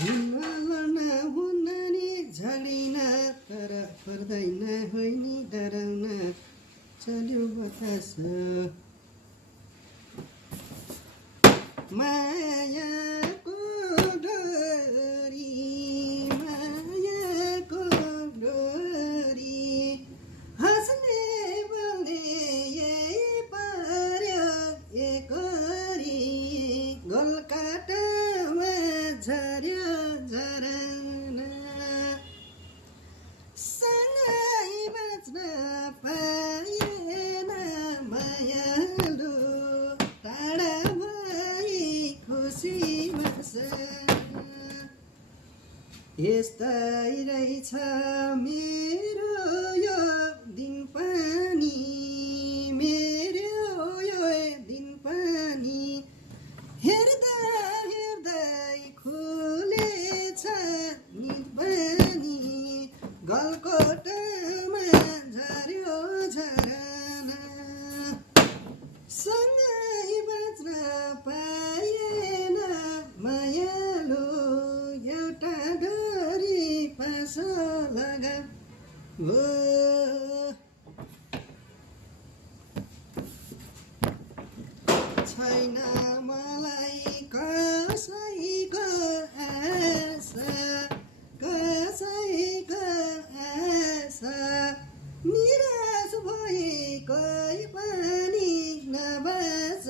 लड्न हुन्न नि झडिन तर पर्दैन होइन डराउन चल्यो बतास मायाको डोरी हाँस्ने बोल्ने यही पर्यो एकरी गोलकाटामा झर्यो झरना सँगै बाँच्न पाएन मायालु टाढा भई खुसी बस्छ यस्तै रहेछ मेरो यो दिन पनि मेरो यो दिन पनि हेर्दै खुलेछ निद पनि गलकोटमा झर्यो झरना सँगै बाँच्न पाएन मायालु एउटा डोरी पासो लगा छैन मलाई कसैको आशा निराश भई कोही पनि नबाँच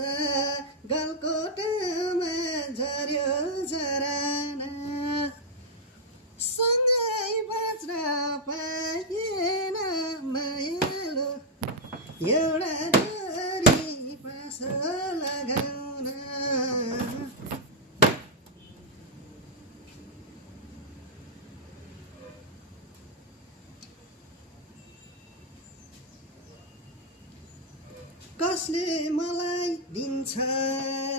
गलकोटमा झर्यो झरना सँगै बाँच्न पाएन मायालु एउटा डोरी पासो लगाउन कसले मलाई दिन्छ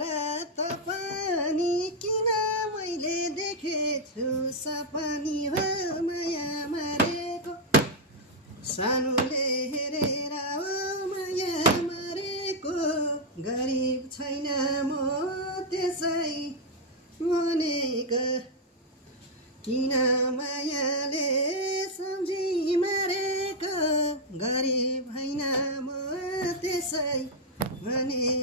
रात पानी किन मैले देखेछु सपनी हो माया मारेको सानोले हेरेर हो माया मारेको गरिब छैन म त्यसै भनेको किन मायाले सम्झी मारेको गरिब होइन म त्यसै भने